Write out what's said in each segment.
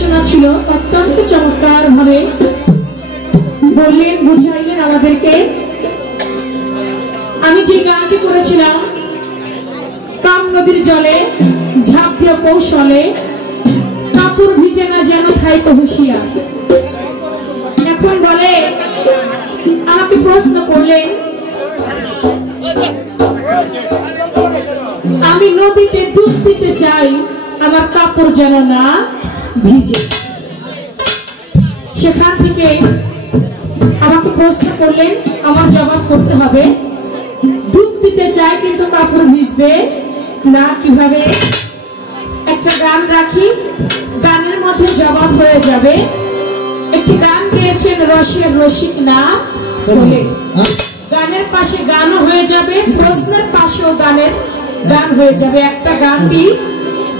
পরিবেশনা ছিল অত্যন্ত চমৎকার ভাবে বললেন, বুঝাইলেন আমাদেরকে। আমি যে গানটি করেছিলাম, কাম নদীর জলে ঝাঁপ দিয়ে কৌশলে কাপড় ভিজে না যেন থাইকো হুঁশিয়ার। এখন বলে, আমাকে প্রশ্ন করলেন, আমি নদীতে ডুব দিতে চাই, আমার কাপড় যেন না ভিজে। সেখান থেকে আমাকে প্রশ্ন করলেন, আমার জবাব করতে হবে, ডুব দিতে চাই কিন্তু কাপড় ভিজবে না কিভাবে? একটা গান রাখি, গানের মধ্যে জবাব হয়ে যাবে। একটি গান গেয়েছেন রসের রসিক না বলে, গানের পাশে গানও হয়ে যাবে, প্রশ্নের পাশেও গান হয়ে যাবে। একটা গান দিই,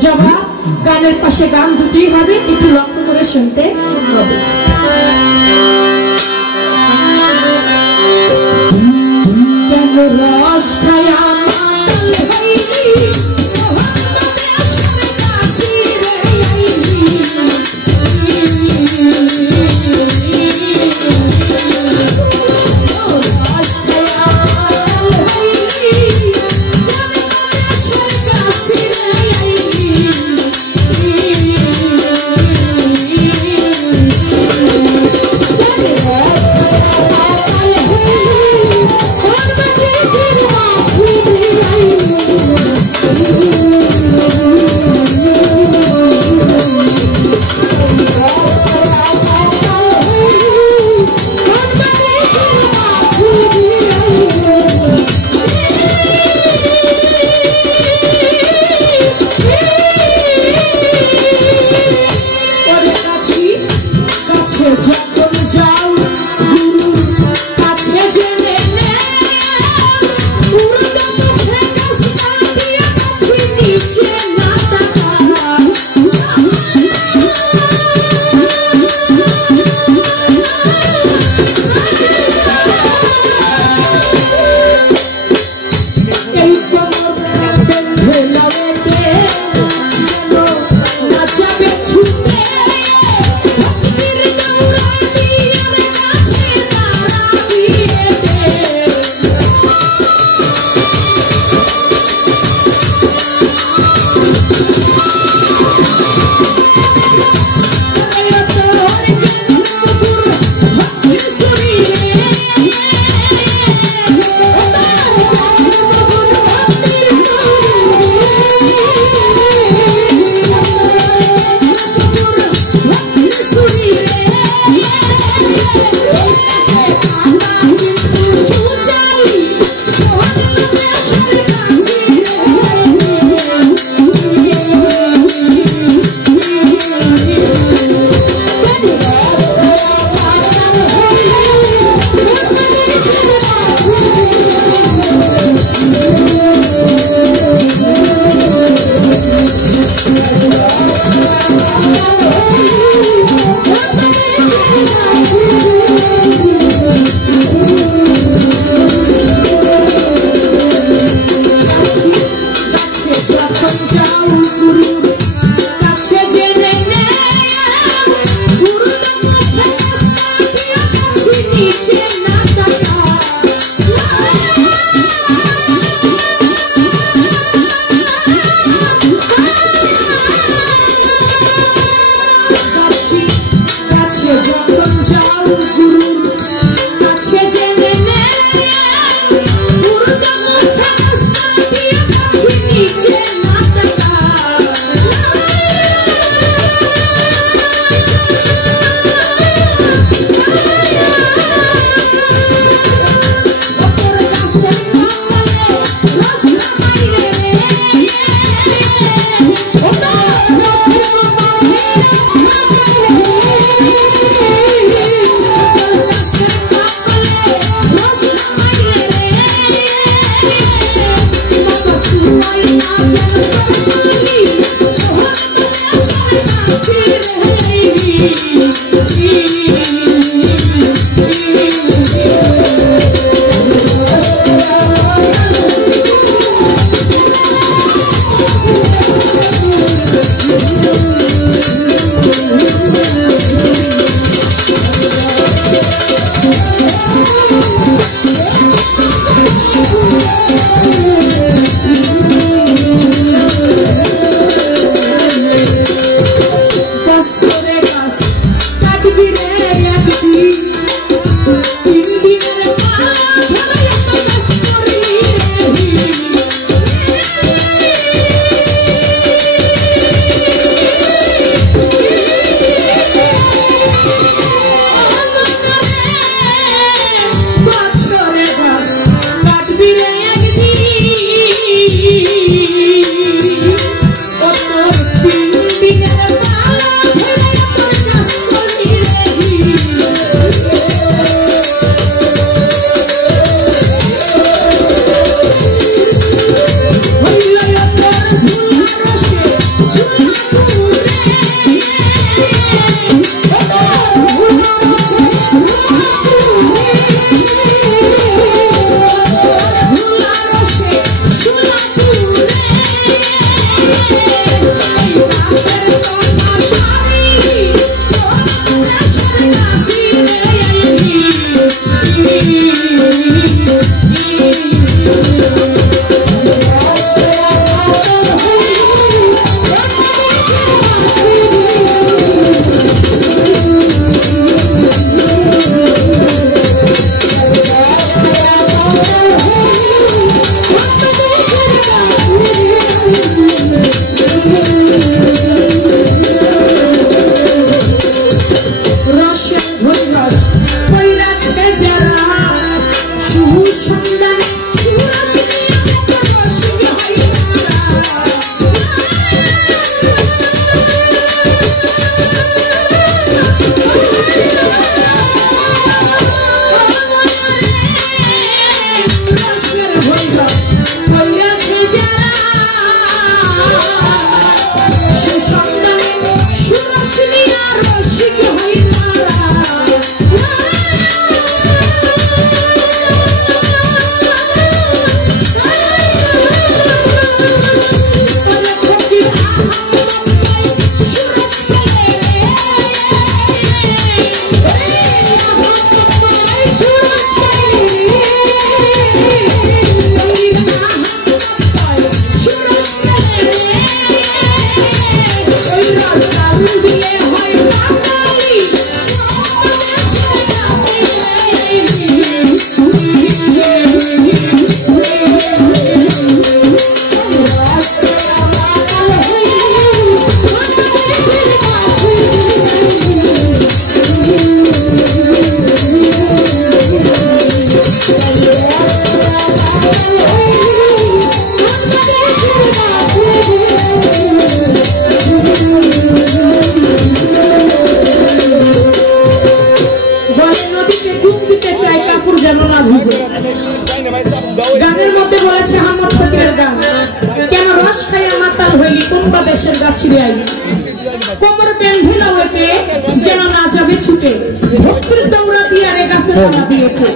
জবাব গানের পাশে গান দুটি হবে, একটু লক্ষ্য করে শুনতে হবে। কেন রস খায়া কাটে যেন না যাবে ছুটে, ভক্তির দৌড়া দিয়ে রে গাছে তলা দিয়েছে।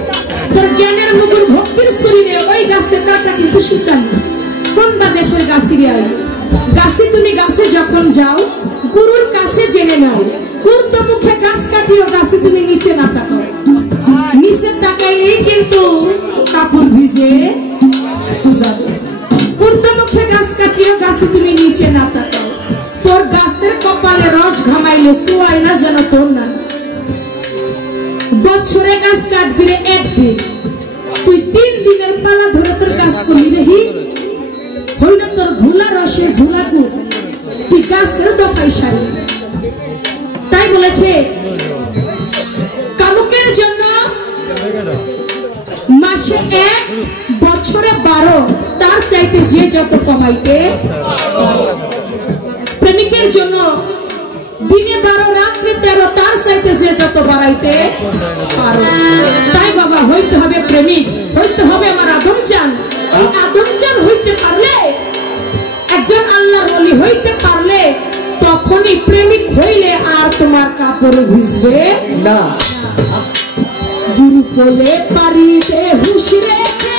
তোর জ্ঞানের মুগুর ভক্তির শরীরে ওই গাছের কাটা কিন্তু সুচানি। কোন বা দেশের গাছিরে আই গাছি, তুমি গাছে যখন যাও গুরুর কাছে জেনে নাও, উর্ত মুখে গাছ কাটিও গাছে তুমি নিচে না তাকাও। নিচে তাকাইলেই কিন্তু কাপড় ভিজে যাবে। উর্ত মুখে গাছ কাটিও গাছে তুমি নিচে না তাকাও। তোর গাছের কপালে রস ঘামাইলে সোয়াই না যেন তোর না। বছরে গাছ কাটবি রে একদিন, তুই 3 দিনের পালা ধরে তোর গাছ করলি রেহি হইল তোর ঘোলা রসে ঝুলাকু, তুই গাছের দফাই সারি। তাই বলেছে কামুকের জন্য মাসে 1 বছরে 12, তার চাইতে যে যত কমাইতে। প্রেমিকের জন্য দিনে 12 রাত্রে 13, তার চাইতে যে যত বাড়াইতে পারো। তাই বাবা হইতে হবে প্রেমিক, হইতে হবে আমার আদম চান। এই আদম চান হইতে পারলে, একজন আল্লাহর ওলি হইতে পারলে, তখনই প্রেমিক হইলে আর তোমার কাপড় ভিজবে না। গুরু বলে পারিতে হুশ রেখে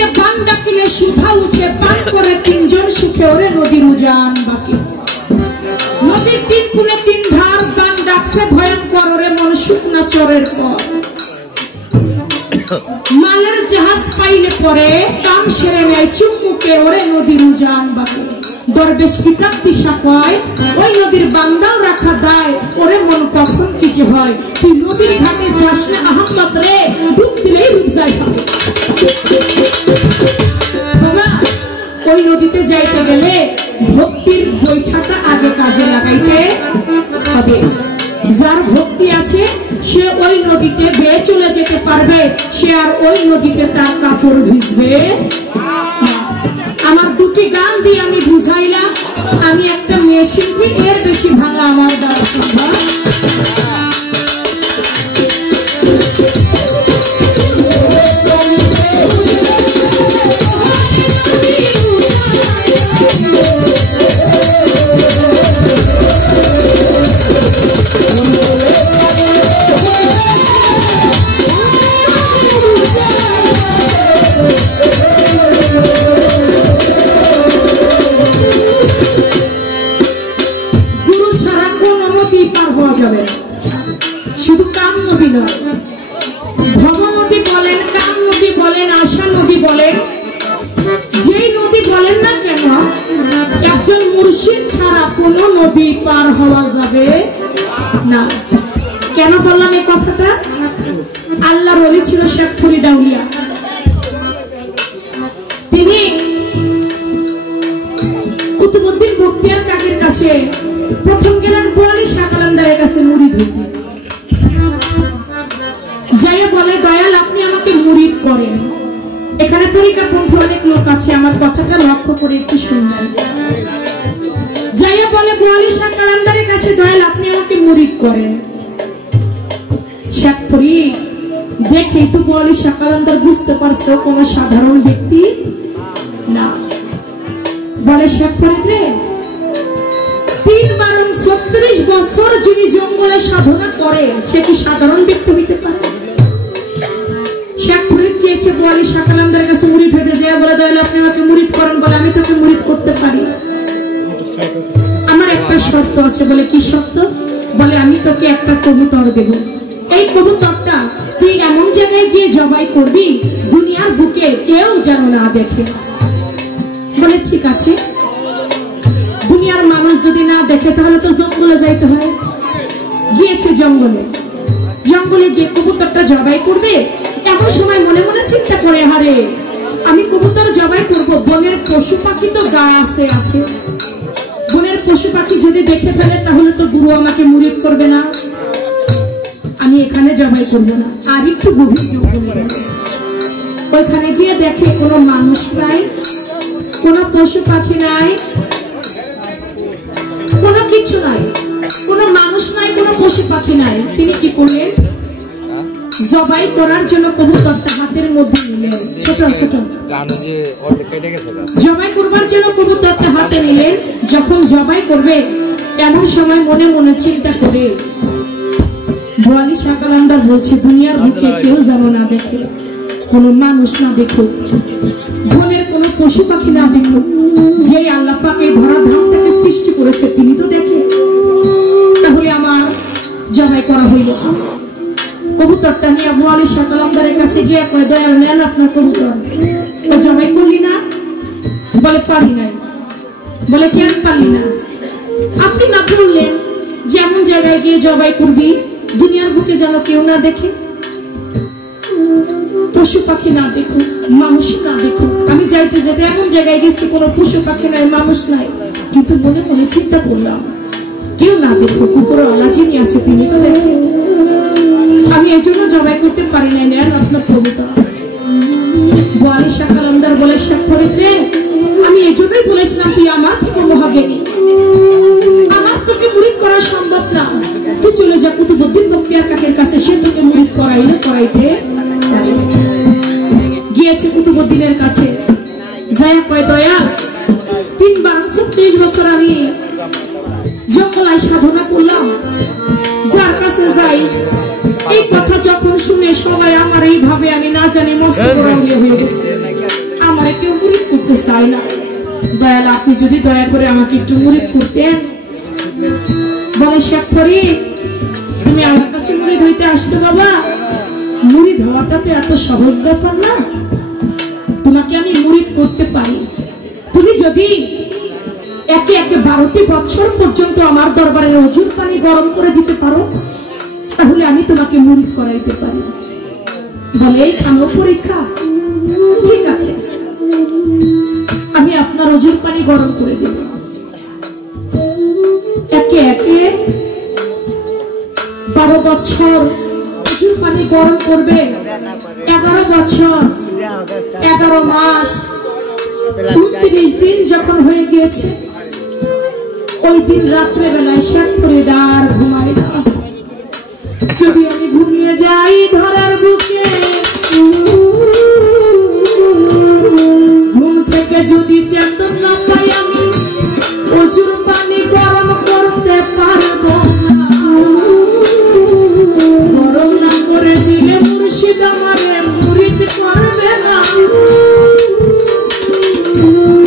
নদীতে বান ডাকিলে সুধা উঠে, পান করে তিনজন সুখে, ওরে নদীর উজান বাকি। নদীর তিন কুলে তিন ধার, বান ডাকছে ভয়ঙ্কর, ওরে মন শুকনা চরের পর। মালের জাহাজ পাইলে পরে কাম সেরে নেয় চুমুকে, ওরে নদীর উজান বাকি। দরবেশ কিতাব দিশা কয়, ওই নদীর বান্দাল রাখা দায়, ওরে মন কখন কি যে হয়। তুই নদীর ঘাটে যাস না আহম্মদ রে, ডুব দিলেই ডুব যায় হবে। ওই নদীতে যাইতে গেলে ভক্তির বৈঠাটা আগে কাজে লাগাইতে হবে। যার ভক্তি আছে সে ওই নদীতে বেয়ে চলে যেতে পারবে, সে আর ওই নদীতে তার কাপড় ভিজবে। আমার দুটি গান দিয়ে আমি বুঝাইলাম, আমি একটা মেয়ে শিল্পী, এর বেশি ভাঙা আমার দ্বারা সম্ভব। শুধু কাম নদী নয়, ভব নদী বলেন, কাম নদী বলেন, আশা নদী বলেন, যেই নদী বলেন না কেন, একজন মুর্শিদ ছাড়া কোন নদী পার হওয়া যাবে না। কেন বললাম এই কথাটা? আল্লাহর ওলি ছিল শেখ ফরিদ আউলিয়া। তিনি কুতুবউদ্দিন বখতিয়ার কাকের কাছে প্রথম গেলেন, বোয়ালি শাহ কালান্দারের কাছে মুরিদ হইতে। যাইয়া বলে, দয়াল আপনি আমাকে মুরিদ করেন। এখানে তরিকাপন্থী অনেক লোক আছে, আমার কথাটা লক্ষ্য করে একটু শুনবেন। যাইয়া বলে বোয়ালি শাহ কালান্দারের কাছে, দয়াল আপনি আমাকে মুরিদ করেন। শেখ ফরিদ দেখে তো বোয়ালি শাহ কালান্দার বুঝতে পারছো কোন সাধারণ ব্যক্তি না। বলে, শেখ ফরিদ রে, ৩-৩৬ বছর যিনি জঙ্গলে সাধনা করে, সে কি সাধারণ ব্যক্তি হইতে পারে? শেখ ফরিদ গিয়েছে বোয়ালি শাহ কালান্দারের কাছে মুরিদ হইতে, যায় বলে, দয়াল আপনি আমাকে মুরিদ করেন। বলে, আমি তোকে মুরিদ করতে পারি, আমার একটা শর্ত আছে। বলে, কি শর্ত? বলে, আমি তোকে একটা কবুতর দেব, এই কবুতরটা তুই এমন জায়গায় গিয়ে জবাই করবি দুনিয়ার বুকে কেউ যেন না দেখে। বলে, ঠিক আছে। দুনিয়ার মানুষ যদি না দেখে তাহলে তো জঙ্গলে যাইতে হয়। গিয়েছে জঙ্গলে, জঙ্গলে গিয়ে কবুতরটা জবাই করবে। এমন সময় মনে মনে চিন্তা করে, হারে আমি কবুতর জবাই করবো, বনের পশু পাখি তো গায়ে আছে, বনের পশু পাখি যদি দেখে ফেলে তাহলে তো গুরু আমাকে মুরিদ করবে না, আমি এখানে জবাই করবো না। আর একটু গভীর জঙ্গলে ওইখানে গিয়ে দেখে কোনো মানুষ নাই, কোনো পশু পাখি নাই, কোনো কিছু নাই, কোনো মানুষ নাই, কোনো পশু পাখি নাই। তিনি কি করলেন? জবাই করার জন্য কবুতরটা হাতের মধ্যে নিলেন, ছোট ছোট জবাই করবার জন্য কবুতরটা হাতে নিলেন। যখন জবাই করবে এমন সময় মনে মনে চিন্তা করে, বোয়ালি শাহ কালান্দার বলছে, দুনিয়ার বুকে কেউ যেন না দেখে, কোনো মানুষ না দেখুক, বনের কোনো পশু পাখি না দেখুক, যে আল্লাহ পাক এই ধরা ধামটাকে সৃষ্টি করেছে তিনি তো দেখে, তাহলে আমার জবাই করা হইল। কবুতরটা নিয়ে বোয়ালি শাহ কালান্দারের কাছে গিয়ে কয়, দয়াল নেন আপনার কবুতর, ও জবাই করলি না? বলে, পারি নাই। বলে, কেন পারলি না? আপনি না বললেন যে এমন জায়গায় গিয়ে জবাই করবি দুনিয়ার বুকে যেন কেউ না দেখে, পশু পাখি না দেখুক, মানুষ না দেখুক। আমি যাইতে যেতে এমন জায়গায় গেছি কোনো পশু পাখি নাই, মানুষ নাই, কিন্তু মনে মনে চিন্তা করলাম কেউ না দেখুক, উপরে আল্লাহ যিনি আছে তিনি তো দেখে, আমি এই জন্য জবাই করতে পারি নাই, নেন আপনার কবুতর। বোয়ালি শাহ কালান্দার বলে, শেখ ফরিদ রে, আমি এই জন্যই বলেছিলাম তুই আমার থেকে মহাজ্ঞানী, আমার তোকে মুরিদ করা সম্ভব না, তুই চলে যা কুতুবউদ্দিন বখতিয়ার কাকের কাছে, সে তোকে মুরিদ করাইলে করাইতে। গিয়েছে কুতুবউদ্দিনের কাছে, যায়া কয়, দয়াল ৩-৩৬ বছর আমি জঙ্গলায় সাধনা করলাম, যার কাছে যাই এই কথা যখন শুনে সবাই আমার এইভাবে, আমি না জানি মস্ত হয়ে গেছে। হয় না। দয়াল, আপনি যদি দয়া করে আমাকে একটু মুরিদ করতেন। বলে শেখ ফরিদ, তুমি আমার কাছে মুরিদ হইতে আসছো বাবা? মুরিদ হওয়াটা তো এত সহজ ব্যাপার না। তোমাকে আমি মুরিদ করতে পারি। তুমি যদি একে একে 12টি বছর পর্যন্ত আমার দরবারে অজুর পানি গরম করে দিতে পারো, তাহলে আমি তোমাকে মুরিদ করাইতে পারি। বলে এই খানো পরীক্ষা? ঠিক আছে, আমি আপনার অজুর পানি গরম করে দেব। একে একে 12 বছর অজুর পানি গরম করবে। 11 বছর 11 মাস 29 দিন যখন হয়ে গিয়েছে, ওই দিন রাত্রে বেলায় শেখ ফরিদ আর ঘুমায় না। যদি আমি ঘুমিয়ে যাই ধরার বুকে, ঘুম থেকে যদি চেতন না পাই, আমি অজুর পানি গরম করতে পারবো না। গরম না করে দিলে মুর্শিদ আমারে মুরিদ করবে না।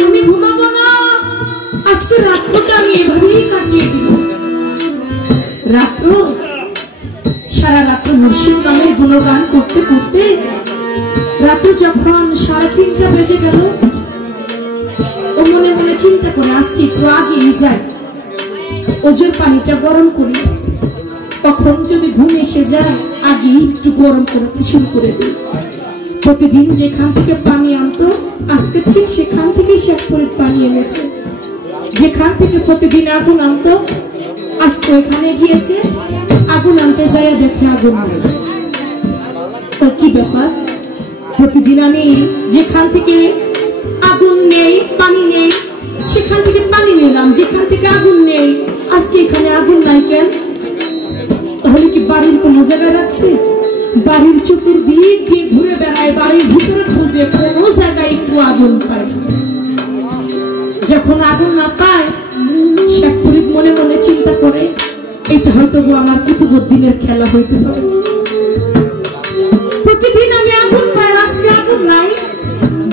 আমি ঘুমাবো না, আজকে রাত্রটা আমি এভাবেই কাটিয়ে দিব। রাত্র সারা রাত্র মুর্শিদ নামের গুণগান করতে করতে রাত্র যখন 3:30 বেজে গেল, ও মনে মনে চিন্তা করে আজকে একটু আগেই যাই, অজুর পানিটা গরম করি। তখন যদি ঘুম এসে যায়, আগে একটু গরম করতে শুরু করে দিই। প্রতিদিন যেখান থেকে পানি আনতো, আজকে ঠিক সেখান থেকে শেখ ফরিদ পানি এনেছে। যেখান থেকে প্রতিদিন আগুন আনতো, আজকে ওইখানে গিয়েছে, আগুন আনতে যায় দেখে আগুন নেই। তো কি ব্যাপার? প্রতিদিন আমি যেখান থেকে আগুন নেই, পানি নেই, সেখান থেকে পানি নিলাম। যেখান থেকে আগুন নেই, আজকে এখানে আগুন নাই কেন? তাহলে কি বাড়ির কোন জায়গায় রাখছে? বাড়ির চতুর্দিক দিয়ে ঘুরে বেড়ায়, বাড়ির ভিতরে খুঁজে কোনো জায়গায় একটু আগুন পায়। যখন আগুন না পায়, শেখ ফরিদ মনে মনে চিন্তা করে, এটা হয়তো আমার কুতুবউদ্দিনের খেলা হইতে পারে। প্রতিদিন আমি আগুন পাই, আজকে আগুন নাই।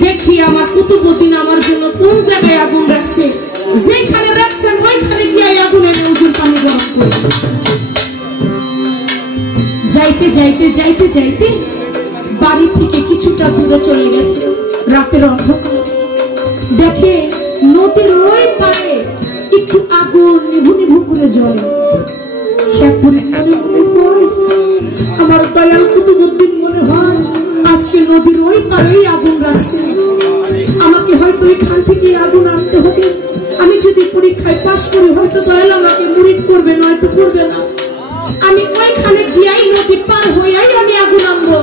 দেখি আমার কুতুবউদ্দিন আমার জন্য কোন জায়গায় আগুন রাখছে। যেখানে রাখছেন ওইখানে গিয়ে আগুন এনে অজুর পানি গরম করে। যাইতে যাইতে যাইতে যাইতে বাড়ি থেকে কিছুটা দূরে চলে গেছে। রাতের অন্ধকার, দেখে নদীর ওই পারে একটু আগুন নিভু নিভু করে জ্বলে। শেখ ফরিদ মনে মনে কয়, আমার দয়াল কুতুবউদ্দিন মনে হয় আজকে নদীর ওই পারেই আগুন রাখছে। আমাকে হয়তো এখান থেকে আগুন আনতে হবে। আমি যদি পরীক্ষায় পাশ করি, হয়তো দয়াল আমাকে মুরিদ করবে, নয়তো করবে না। আমি ওইখানে গিয়াই নদী পার হইয়াই আমি আগুন আনবো।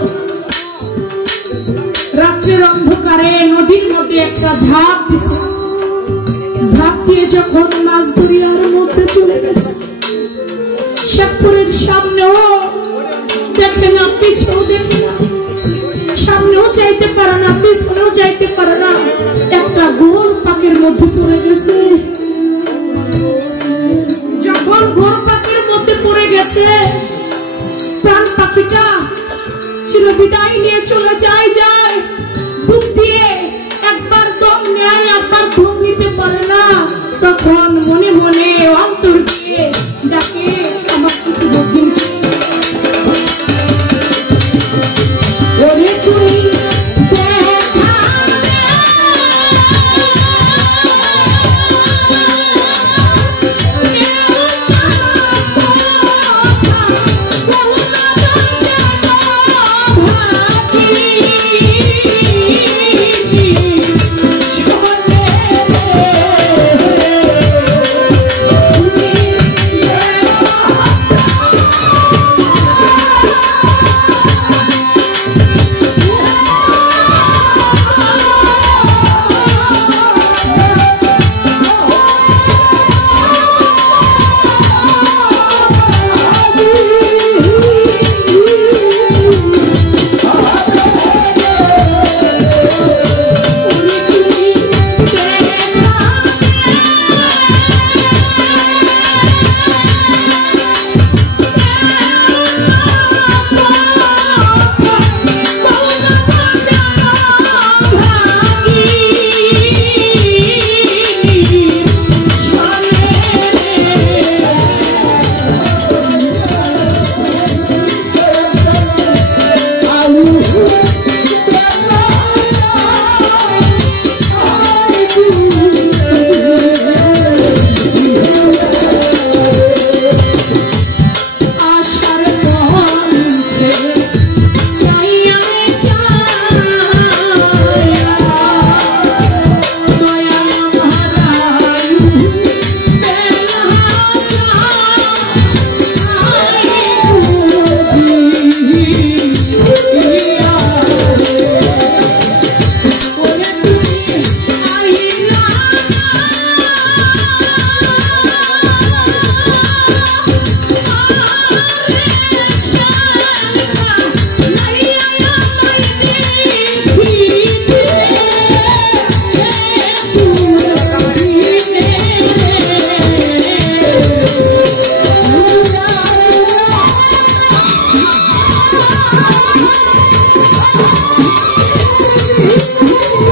রাত্রের অন্ধকারে নদীর মধ্যে একটা ঝাঁপ দিছে। ঝাঁপ দিয়ে যখন মাছ দরিয়ার মধ্যে চলে গেছে, শেখ ফরিদ সামনেও দেখে না, পিছনেও দেখে না। সামনেও চাইতে পারে না, পিছনেও চাইতে পারে না। একটা গোল পাকের মধ্যে পড়ে গেছে। যখন গোল পাকের মধ্যে পড়ে গেছে, প্রাণ পাখিটা চিরবিদায় নিয়ে চলে যায়। ডুব দিয়ে একবার দম নেয়, একবার দম নিতে পারে না। তখন মনে মনে অন্তর দিয়ে ডাকে আমার কুতুবউদ্দিন, ওরে তুমি You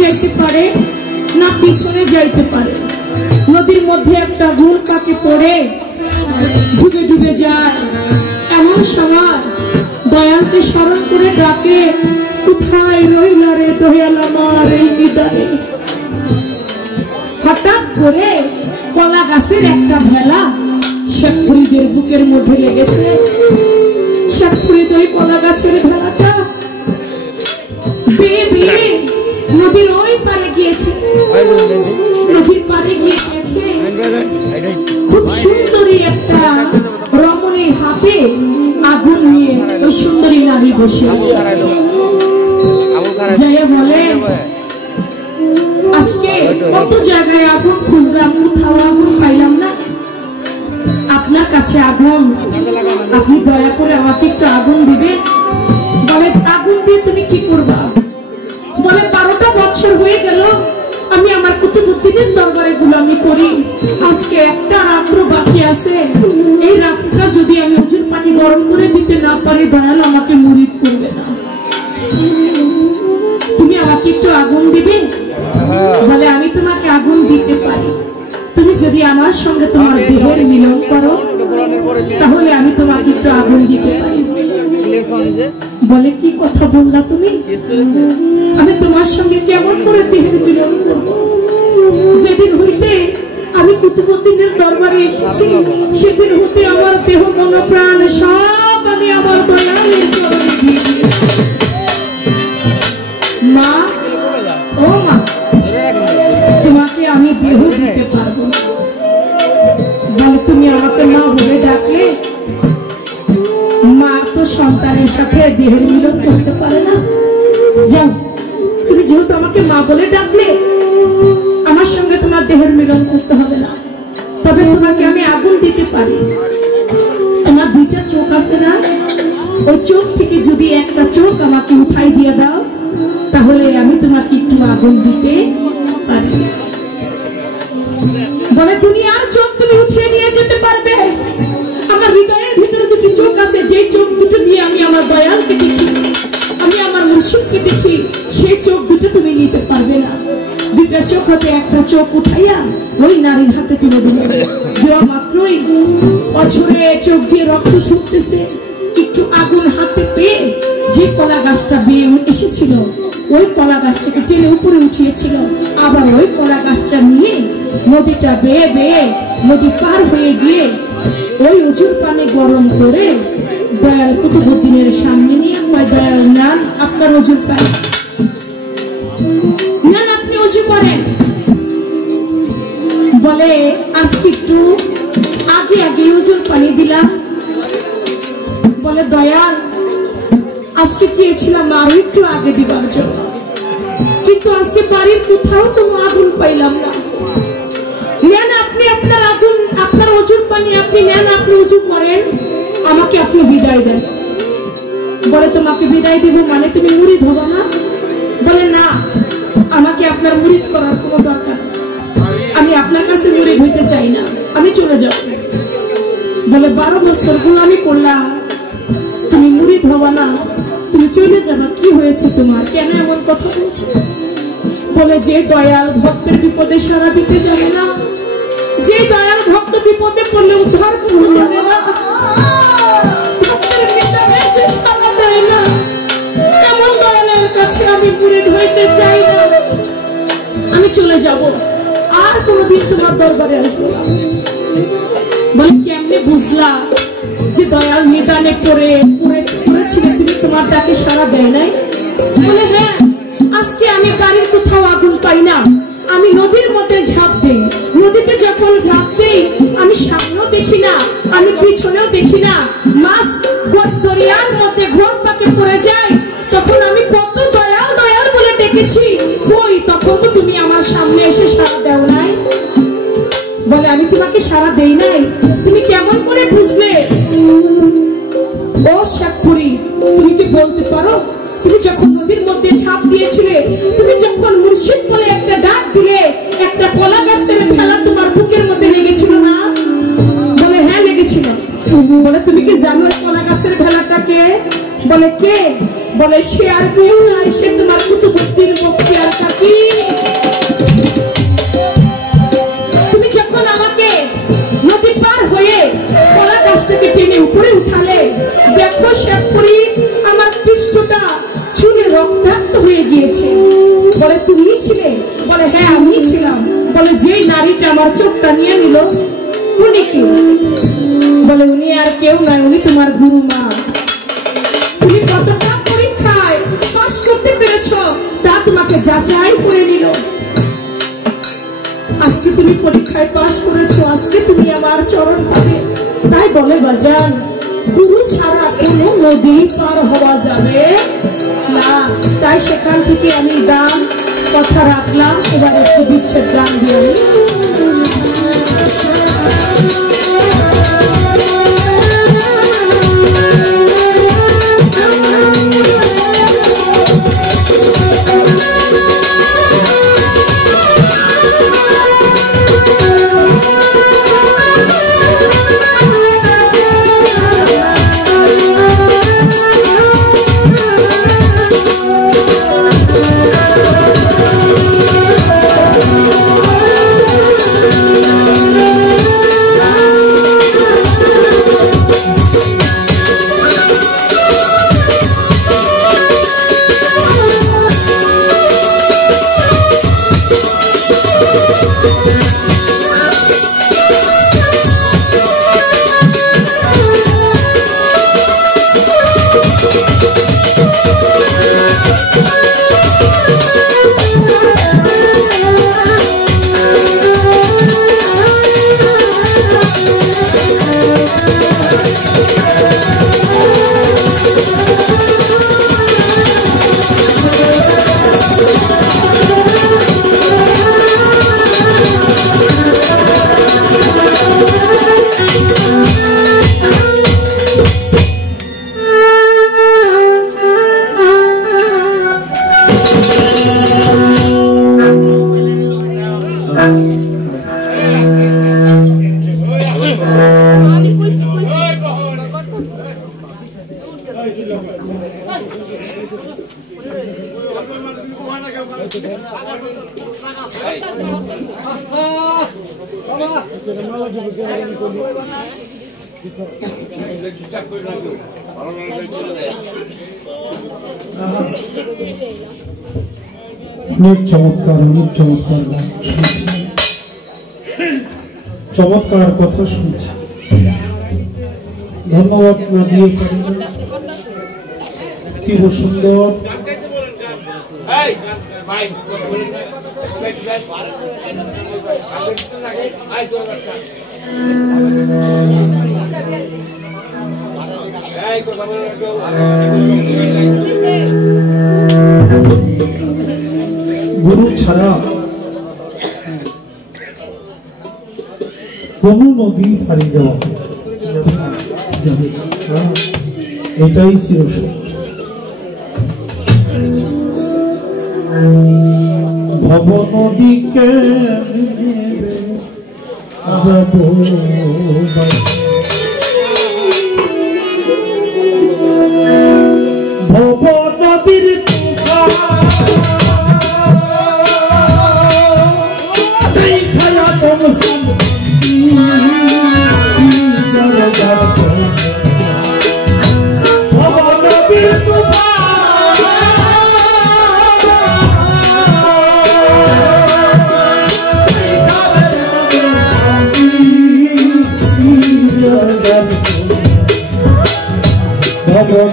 যাইতে পারে না পিছনে যাইতে পারে। নদীর মধ্যে একটা গুল পাখি পড়ে ডুবে ডুবে যায়। এমন সময় দয়ালকে স্মরণ করে ডাকে, কোথায় রইলা রে দয়াল আমার এই নিদানে। হঠাৎ করে কলা গাছের একটা ভেলা শেখপুরীদের বুকের মধ্যে লেগেছে। শেখপুরীদ ওই কলা গাছের ভেলাটা বেয়ে বেয়ে নদীর ওই পারে গিয়েছে। নদীর পারে গিয়ে দেখে খুব সুন্দরী একটা রমণীর হাতে আগুন নিয়ে ওই সুন্দরী নারী বসে আছে। যাইয়া বলে, আজকে কত জায়গায় আগুন খুঁজলাম, কোথাও আগুন পাইলাম না। আপনার কাছে আগুন, আপনি দয়া করে আমাকে একটু আগুন দিবে। বলে, আগুন দিয়ে তুমি কি করবা? বলে, 12টা বছর হয়ে গেল আমি আমার কুতুবউদ্দিনের দরবারে গোলামি করি। আজকে একটা রাত্র বাকি আছে। এই রাত্রিটা যদি আমি ওজুর পানি গরম করে দিতে না পারি, দয়াল আমাকে মুরিদ করবে না। তুমি আমাকে একটু আগুন দিবে? বলে, আমি তোমাকে আগুন দিতে পারি, তুমি যদি আমার সঙ্গে তোমার দেহের মিলন করো তাহলে আমি তোমাকে একটু আগুন দিতে পারি। বলে, কি কথা বললা তুমি? আমি তোমার সঙ্গে কেমন করে দেহের মিলন করব? যেদিন হইতে আমি কুতুবউদ্দিনের দরবারে এসেছি সেদিন হতে আমার দেহ মন প্রাণ সব আমি আমার দয়ালের চরণে দিয়ে দিয়েছি। মা, ও মা, তোমাকে আমি দেহ দিতে পারবো। বলে, তুমি আমাকে মা বলে ডাকলে? মা তো সন্তানের সাথে দেহের মিলন করতে পারে না। যাও, তুমি যেহেতু আমাকে মা বলে ডাকলে, আমার সঙ্গে তোমার দেহের মিলন করতে হবে না, তবে তোমাকে আমি আগুন দিতে পারি। তোমার 2টা চোখ আছে না, ওই চোখ থেকে যদি একটা চোখ আমাকে উঠাই দিয়ে দাও তাহলে আমি তোমাকে একটু আগুন দিতে পারি। বলে, দুনিয়ার চোখ তুমি উঠিয়ে নিয়ে যেতে পারবে, আমার হৃদয়ের ভিতরে 2টি চোখ আছে, যে চোখ দুটো দিয়ে আমি আমার দয়ালকে দেখি, আমি আমার মুর্শিদকে দেখি, সেই চোখ দুটো তুমি নিতে পারবে না। 2টা চোখ হতে একটা চোখ উঠাইয়া ওই নারীর হাতে তুলে দিলে, দেওয়া মাত্রই অঝরে চোখ দিয়ে রক্ত ছুটতেছে। একটু আগুন হাতে পেয়ে যে কলা গাছটা বেয়ে এসেছিল ওই কলা গাছটাকে টেনে উপরে উঠিয়েছিল, আবার ওই কলা গাছটা নিয়ে নদীটা বেয়ে বেয়ে নদী পার হয়ে গিয়ে ওই ওজুর পানি গরম করে দয়াল কুতুবউদ্দিনের সামনে নিয়ে কয়, দয়াল নেন আপনার ওজুর পানি, নেন আপনি ওজু করেন। বলে, আজকে একটু আগে আগে ওজুর পানি দিলাম। বলে, দয়াল আজকে চেয়েছিলাম আরো একটু আগে দিবার জন্য, কিন্তু আজকে বাড়ির কোথাও কোনো আগুন পাইলাম না। নেন আপনি আপনার আগুন, আপনার ওজুর পানি আপনি নেন, আপনি উজু করেন, আমাকে আপনি বিদায় দেন। বলে, তোমাকে বিদায় দিব মানে তুমি মুরিদ হবা না? বলে, না, আমাকে আপনার মুরিদ করার কোনো দরকার, আমি আপনার কাছে মুরিদ হইতে চাই না, আমি চলে যাব। বলে, 12 বছর গোলামি করলাম, তুমি মুরিদ হবা না, তুমি চলে যাবা, কি হয়েছে তোমার, কেন এমন কথা বলছো? বলে, যে দয়াল ভক্তের বিপদে সাড়া দিতে জানে না, যে দয়াল ভক্ত বিপদে পড়লে উদ্ধার করতে জানে না, ভক্তের বিপদে যে সাড়া দেয় না, এমন দয়ালের কাছে আমি মুরিদ হইতে চাই না, আমি চলে যাব, আর কোনোদিন তোমার দরবারে আসবো না। বলে, কেমনে বুঝলা যে দয়াল নিদানে পড়েছিল, তুমি তোমার ডাকে সাড়া দেয় নাই? বলে, হ্যাঁ, আজকে আমি বাড়ির কোথাও আগুন পাই না, আমি নদীর মধ্যে ঝাঁপ দেই, নদীতে যখন ঝাঁপ দেই আমি সামনেও দেখি না, আমি পিছনেও দেখি না, মাছ দরিয়ার মধ্যে ঘোর পাকে পড়ে যায়, তখন আমি কত দয়াল দয়াল বলে ডেকেছি, কই তখন তো তুমি আমার সামনে এসে সাড়া দেও নাই। বলে, আমি তোমাকে সাড়া দেই নাই, তুমি কেমন করে বুঝলে? ও শেখপুরী, তুমি কি বলতে পারো, তুমি যখন নদীর মধ্যে ঝাঁপ দিয়েছিলে, তুমি যখন মুর্শিদ বলে একটা ডাক দিলে, একটা কলা গাছের ফেলা তোমার বুকের মধ্যে লেগেছিল না? বলে, হ্যাঁ লেগেছিল। বলে, তুমি কি জানো কলা গাছের ফেলাটাকে? বলে, কে? বলে, সে আর কেউ নয়, সে তোমার কুতুবউদ্দিন বখতিয়ার ফকির। যে নারীটা আমার চোখটা নিয়ে নিল উনি কি? বলে উনি আর কেউ নয়, উনি তোমার গুরু মা। তুমি কতটা পরীক্ষায় পাস করতে পেরেছো তা তোমাকে যাচাই করে নিল। আজকে তুমি পরীক্ষায় পাস করেছো, আজকে তুমি আমার চরণ পাবে। তাই বলে বাজান, গুরু ছাড়া কোনো নদী পার হওয়া যাবে না। তাই সেখান থেকে আমি গান কথা রাখলাম। এবার একটু বিচ্ছেদ গান দিয়ে চমৎকার গান শুনেছি, চমৎকার কথা শুনেছি। ধন্যবাদ না দিয়ে পারি না। অতীব সুন্দর। গুরু ছাড়া কোন নদী পাড়ি দেওয়া যাবে, এটাই চিরসত্য। ভব নদীকে যাব ভব নদীর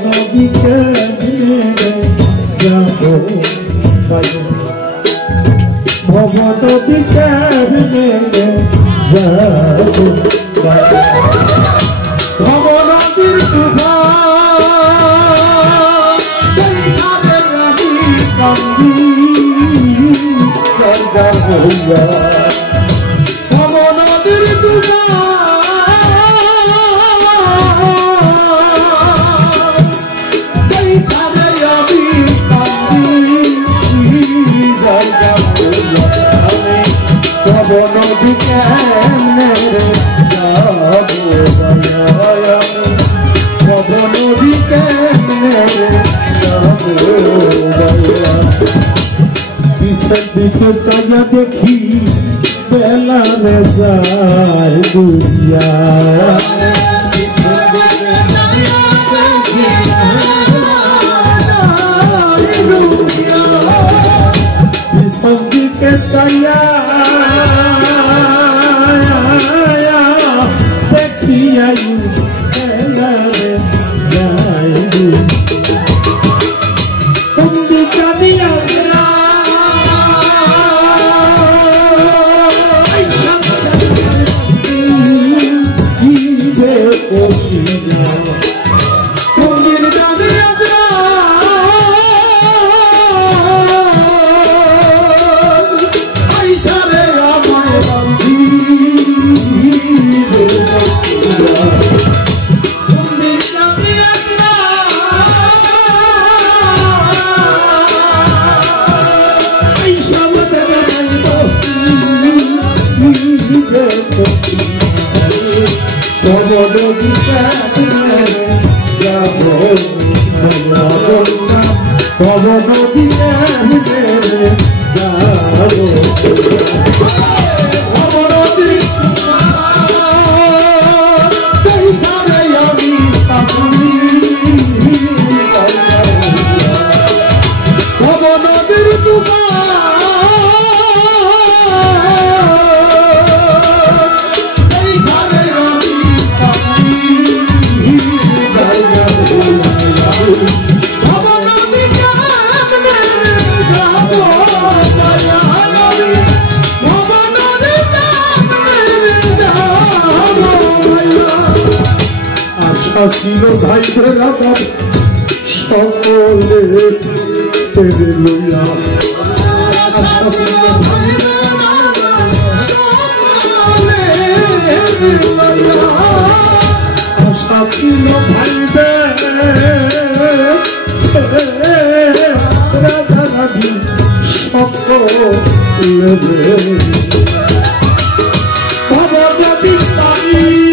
নদীকে যাব ভব নদীকে যাব ভব নদীর ভব নদীর নদী কেমনে যাব নদী কেমনে যাব পিছের দিকে চাইয়া দেখি বেলা রে যায় দুনিয়া পিছের দিকে চাইয়া কোনদিন জানি আইসারে আমায় বান্ধি কোনদিন জানি আইসা মতে বান্ধো কবর দিতে যাবো কবর দিতে যাবো কবর দিতে আমি কবর নদীর ছিল ভাই বেড়াতাম সকলে তেরে লইয়া আশা ছিল ভাই আশা ছিল ভাই রাধারাধি সকলে ভগবতী পাই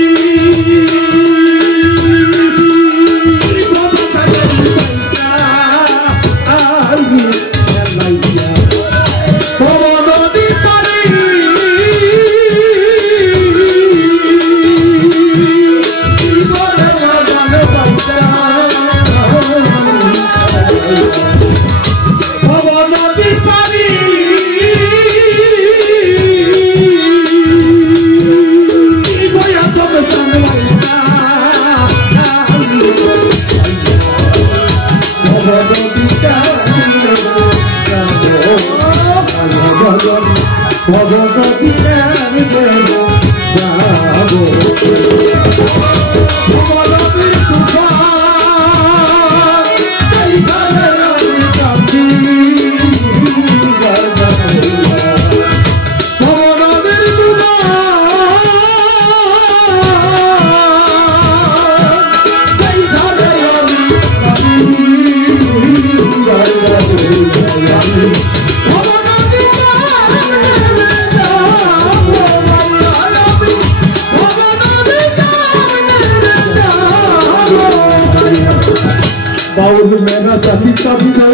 बाउल मेरा चाही चाबिना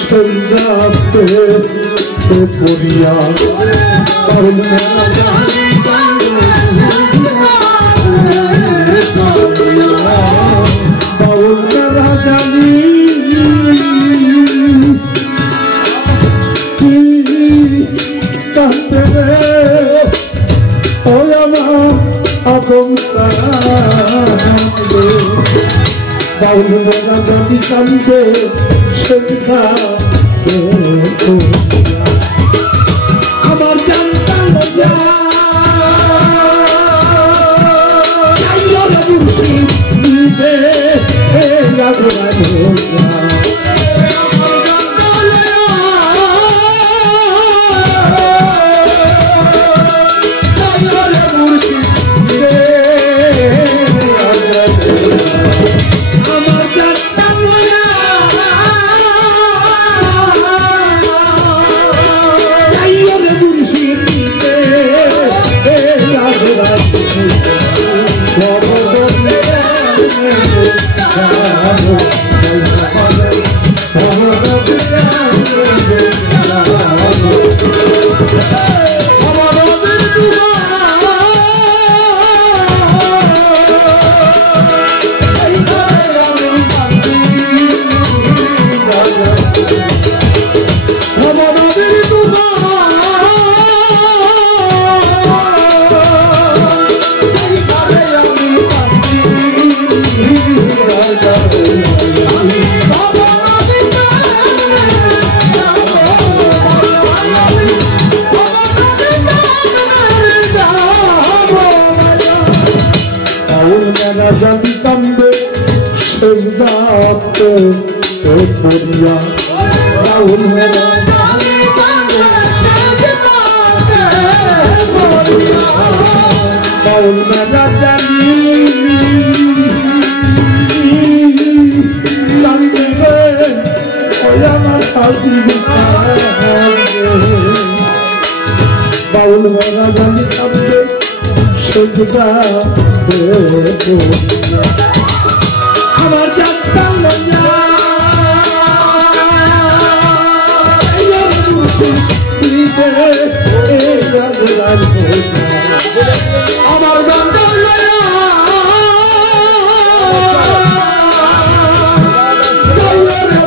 संजाते पोरिया बाउल मेरा चाही बाउल मेरा जानी कहते ओयामा आदम चाहे बाउल मेरा जानी कांदे सेठा আমার জানতা লইয়া যাইও রে মুর্শিদ নিতে লাগরা লইয়া আমার জানতা লইয়া যাইও রে মুর্শিদ নিতে লাগরা লইয়া আমার জানতা লইয়া যাইও রে মুর্শিদ নিতে লাগরা সেজদাতে পড়িয়া বাউল মেরা বাউল মেরা জানি কান্দে ওই আমার হাসিব বাউল মেরা জানি কান্দে সেজদাতে পড়িয়া আমার যাত্রা লইয়া আমার যাত্রা লইয়া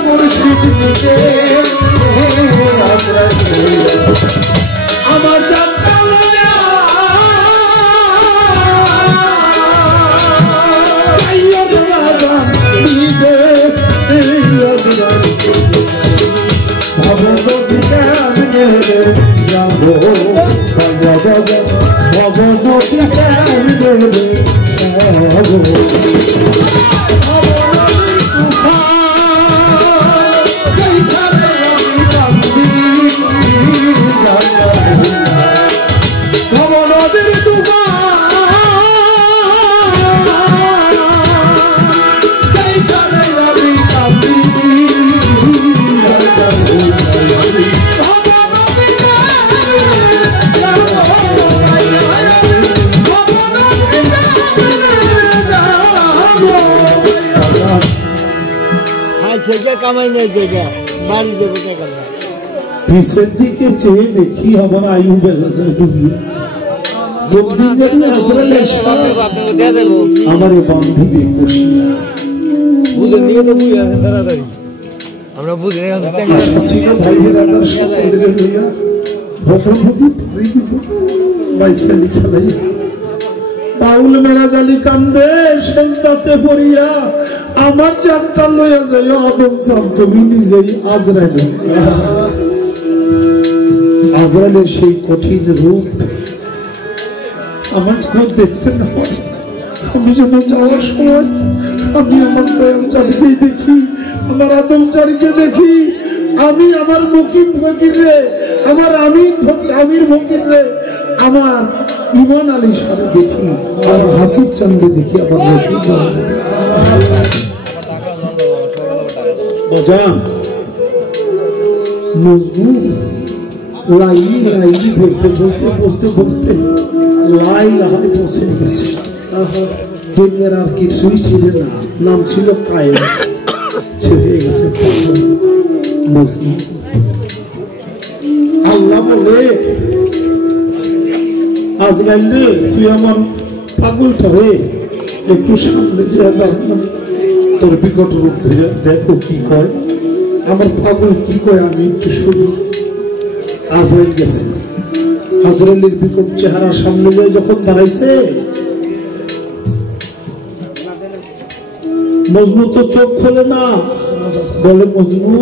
মুর্শিদ আমার যাত্রা লইয়া পিছের দিকে চেয়ে দেখি আমার আয়ু বেলা যায় ডুবিয়ে আমার বান্ধিবে কষিয়া বাউল মেরা জালি কান্দে সেজদাতে পড়িয়া আমার জানটা লইয়া যাই আদম চান তুমি নিজেই আজরাইলের সেই কঠিন রূপ আমার যেন দেখতে না হয়। আমি যেন যাওয়ার সময় আমি আমার দয়াল চারিকে দেখি, আমার আদম চারিকে দেখি, আমি আমার মুকিম ফকির রে, আমার আমির ফকির রে, আমার ইমান আলী সারে দেখি, আর হাসিব চান্দে দেখি, আমার রসুল বাজান মজনু লাইলি লাইলি বলতে বলতে বলতে বলতে লাই লাহায় পৌঁছে গেছে। দুনিয়ার আর কিছুই ছিল না, নাম ছিল কায়েম, ছেড়ে গেছে মজনু। আল্লাহ বলে আজরাইল রে, তুই আমার পাগলটা রে একটু সামনে যে দাঁড়ানো, তোর বিকট রূপ ধরে দেখো কি কয়, আমার পাগল কি কয় আমি একটু শুনি। আজরাইল গেছে, আজরাইলের বিকট চেহারা সামনে যায় যখন দাঁড়াইছে, মজনু তো চোখ খোলে না, বলে মজনু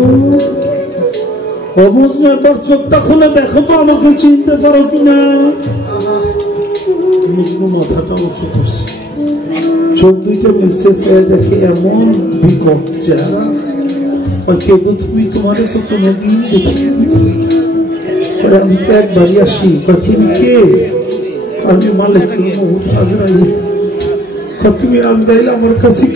ও মজনু একবার চোখটা খুলে দেখো তো আমাকে চিনতে পারো কিনা। মজনু মাথাটা উঁচু করছে, চোখ দুইটা মিলছে, সে দেখে এমন বিকট চেহারা, কেবল তুমি তোমারে তো কোনোদিন দেখিনি, আমি তো একবারই আসি। তুমি কে? আমি মালিক আজরাইল। তুমি আজরাইল আমার কাছে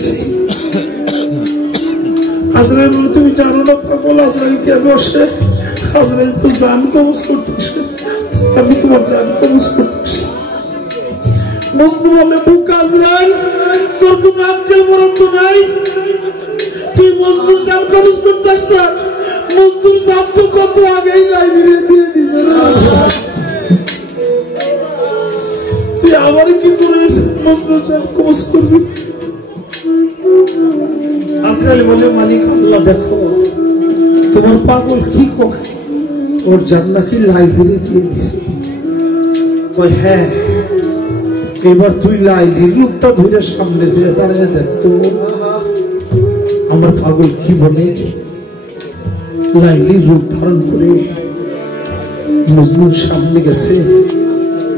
আজরাইল বলে তুমি জানো না পাগল আজরাইল কে বসে? আজরাইল তো জান কবজ করতেছে, আমি তোমার জান কবজ করতেছি। মজনু বলে বুক আজরাইল, তোর কোন আক্কেল বরত্ব নাই, তুই মজনুর জান কবজ করতেছ? মজনুর জান তো কত আগেই লাইব্রেরি দিয়ে দিছে না, তুই আবার কি করে মজনুর জান কবজ করবি? আজরাইল বলে মালিক আল্লাহ দেখো তোমার পাগল কি করে, ওর জান নাকি লাইব্রেরি দিয়ে দিছে। কয় হ্যাঁ, এবার তুই লাইলির রূপটা ধরে সামনে যে দাঁড়িয়ে দেখতো আমার পাগল কি বলে। লাইলির রূপ ধারণ করে মজনুর সামনে গেছে,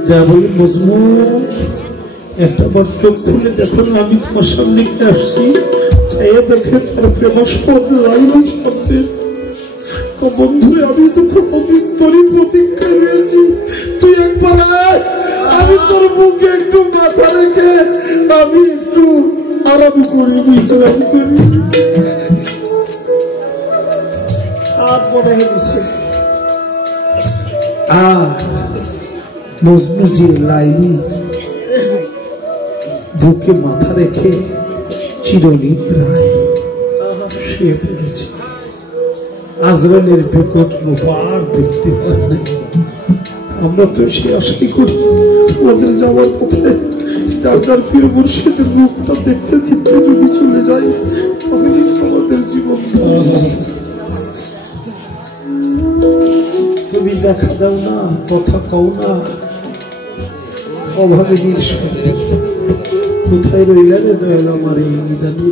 যা বলি মজনু একটা বার চোখ খুলে দেখো আমি তোমার সামনে আসছি, চাইয়ে দেখে তার প্রেমাস্পদ লাইনি শব্দে বন্ধুরে আমি তো কতদিন তোরই প্রতীক্ষায় রয়েছি, তুই একবার আয়, আমি তোর বুকে একটু মাথা রেখে আমি একটু আরাম করি, বিশ্রাম করি। হাত বাঁধা দিছে মজনু যে লাইনি বুকে মাথা রেখে চিরনিদ্রায় শুয়ে পড়েছে। আজরাইলের বেকট মুবার দেখতে হয় না, আমরা তো সে আশাই করি আমাদের যাওয়ার পথে যার যার প্রিয় মুর্শিদের রূপটা দেখতে দেখতে যদি চলে যায় তাহলে আমাদের জীবন। তুমি দেখা দাও না, কথা কও না, অভাবে নিঃস্বার্থ কোথায় রইলা রে দয়াল আমার এই নিদানি।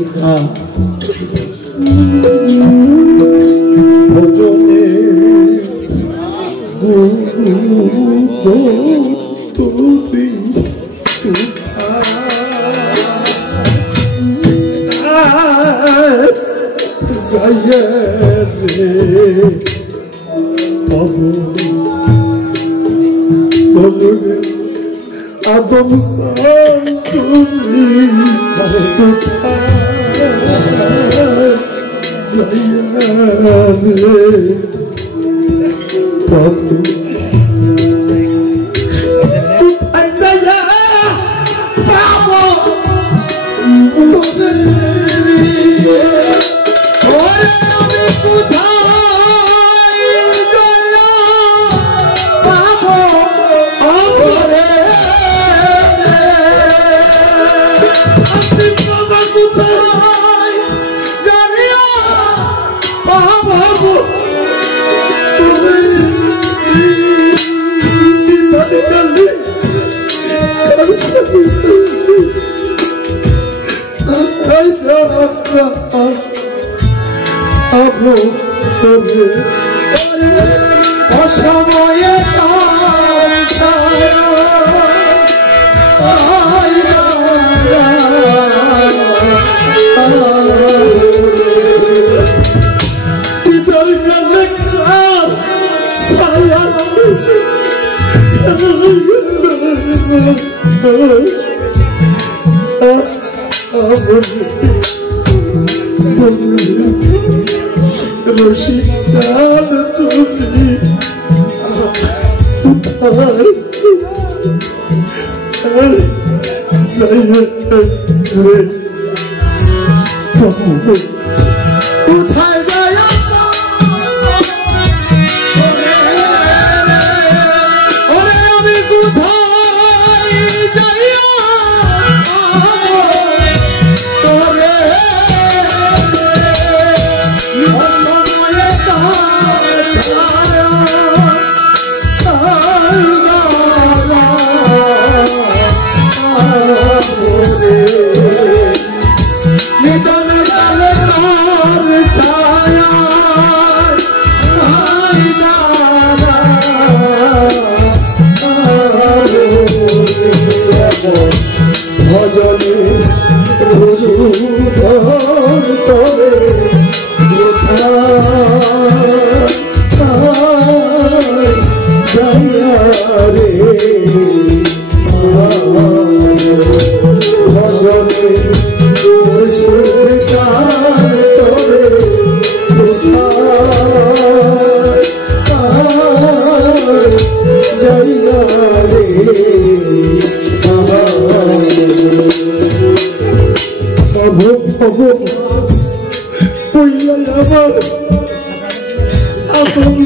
ভজনে তুমি আদম তুমি অসময়ে রশিদান তুমি কোথায় যায় ওরে আমি কোথায় যাইয়া তোরে ভজনে রসুধর তবে রে ভজনে রসুধ চার তবে যাইয়া রে আমার আপন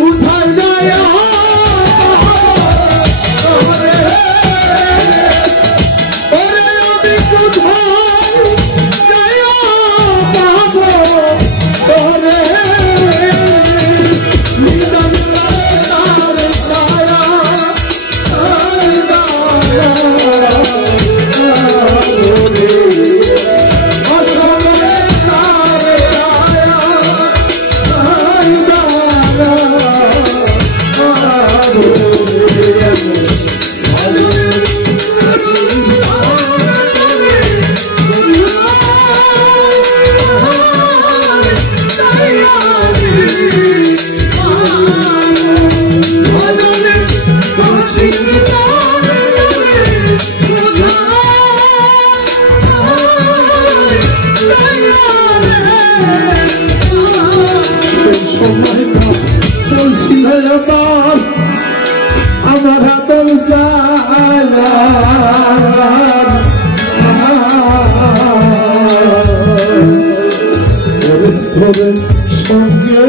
উঠায় যায় আমার হাতের সঙ্গে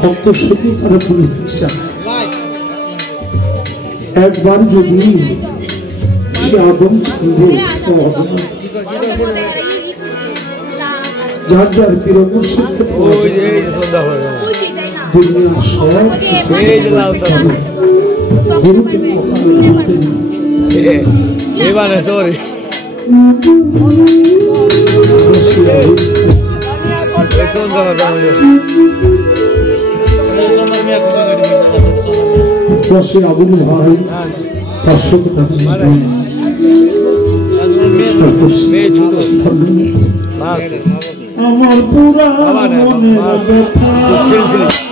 ভক্ত সত্যি তারা পুরো বিশ্বাস একবার যদি সে আদম চন্দ্র যার যার ফিরোজকে দুনিয়া সব গুরুকে সরি পাশে আবুল ভাই 500 টাকা আমার পুরা মনের ব্যথা